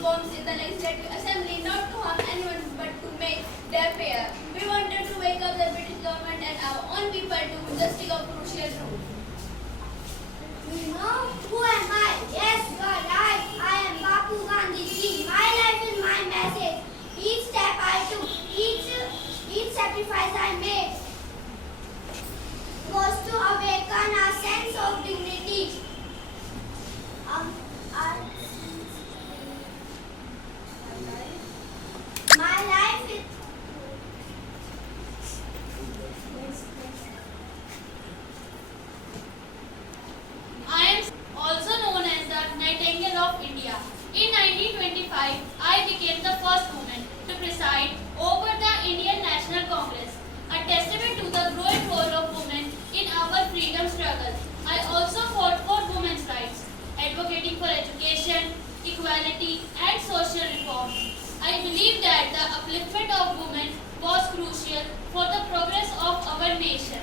bombs in the Legislative Assembly not to harm anyone but to make their fair. We wanted to wake up the British government and our own people to justice of crucial rule. You know, who am I? Yes, you are right. I am Bapu Gandhi Ji. My life is my message. Each step I took, each sacrifice I made was to awaken a sense of dignity. My life is I am also known as the Nightingale of India. In 1925, I became the first woman to preside over the Indian National Congress, a testament to the growing role of women in our freedom struggle. I also fought for women's rights, advocating for education, equality, and social reforms. I believe that the upliftment of women was crucial for the progress of our nation.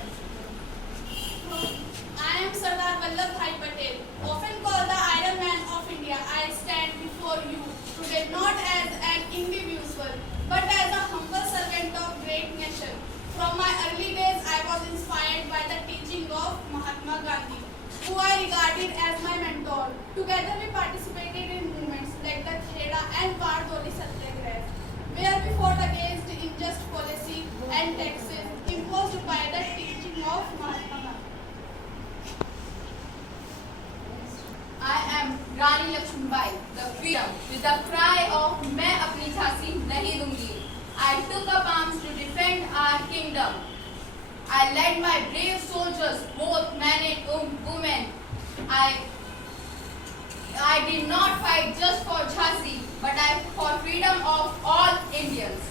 I am Sardar Vallabhbhai Patel, often called the Iron Man of India. I stand before you today not as an individual, but as a humble servant of great nation. From my early days, I was inspired by the teaching of Mahatma Gandhi, who I regarded as my mentor. Together we participated in movements like the Kheda and Bardoli Satyagraha, where we fought against unjust policy and taxes imposed by the teaching of Mahatma Gandhi. I am Rani Lakshmibai, the freedom, with the cry of मैं अपनी झांसी नहीं दूंगी. I took up arms to defend our kingdom. I led my brave soldiers, both men and women. I did not fight just for Jhansi, but I for freedom of all Indians.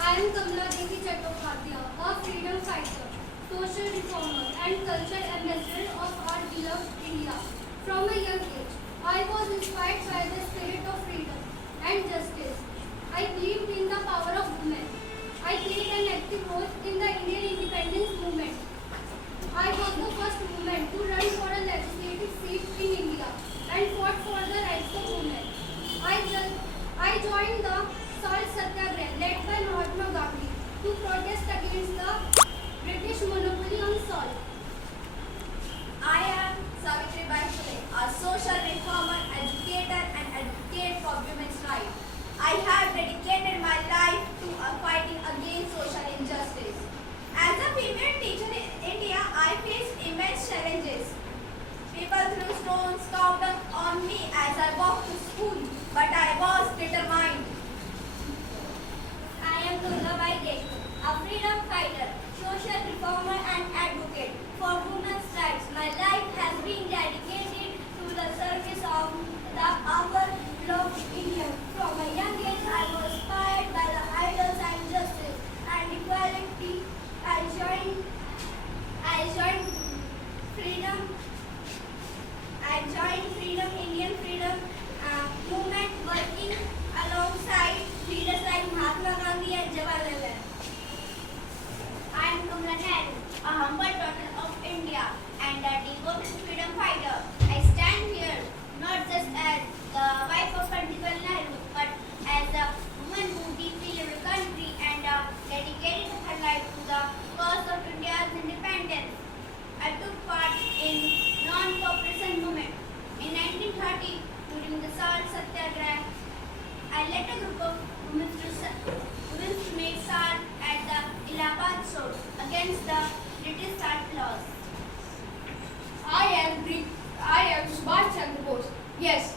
I am Kamala Devi Chattopadhyay, a freedom fighter, social reformer, and cultural ambassador of our beloved India. From a young age, I was inspired by the spirit of freedom and justice. I believed in the power of women. I played an active role in the Indian independence movement. I was the first woman to run for a legislative seat in India and fought for the rights of women. I joined the Salt Satyagraha led by Mahatma Gandhi to protest against the British monopoly on salt. I am Savitribai Phule, a social reformer, educator and advocate for women's rights. I have dedicated my life to fighting against social injustice. As a female teacher in India, I faced immense challenges. People threw stones, counted on me as I walked to school, but I was determined. I am Durgabai Deshmukh, a freedom fighter, social reformer and advocate for women's rights. My life has been dedicated to the service of our beloved India. From a young age, I was inspired by the ideals and justice and equality. I joined Indian Freedom movement, working alongside leaders like Mahatma Gandhi and Jawaharlal Nehru. I am Kamala Nehru, a humble daughter of India and a devoted freedom fighter. I stand here not just as the wife of Pandit Nehru, but as a woman who deeply loved the country and dedicated her life to the cause of India's independence. I took part in non-cooperation movement. In 1930, during the Salt Satyagraha, I led a group of women to make salt at the Allahabad Fort against the British salt laws. I am Subhash Chandra Bose. Yes,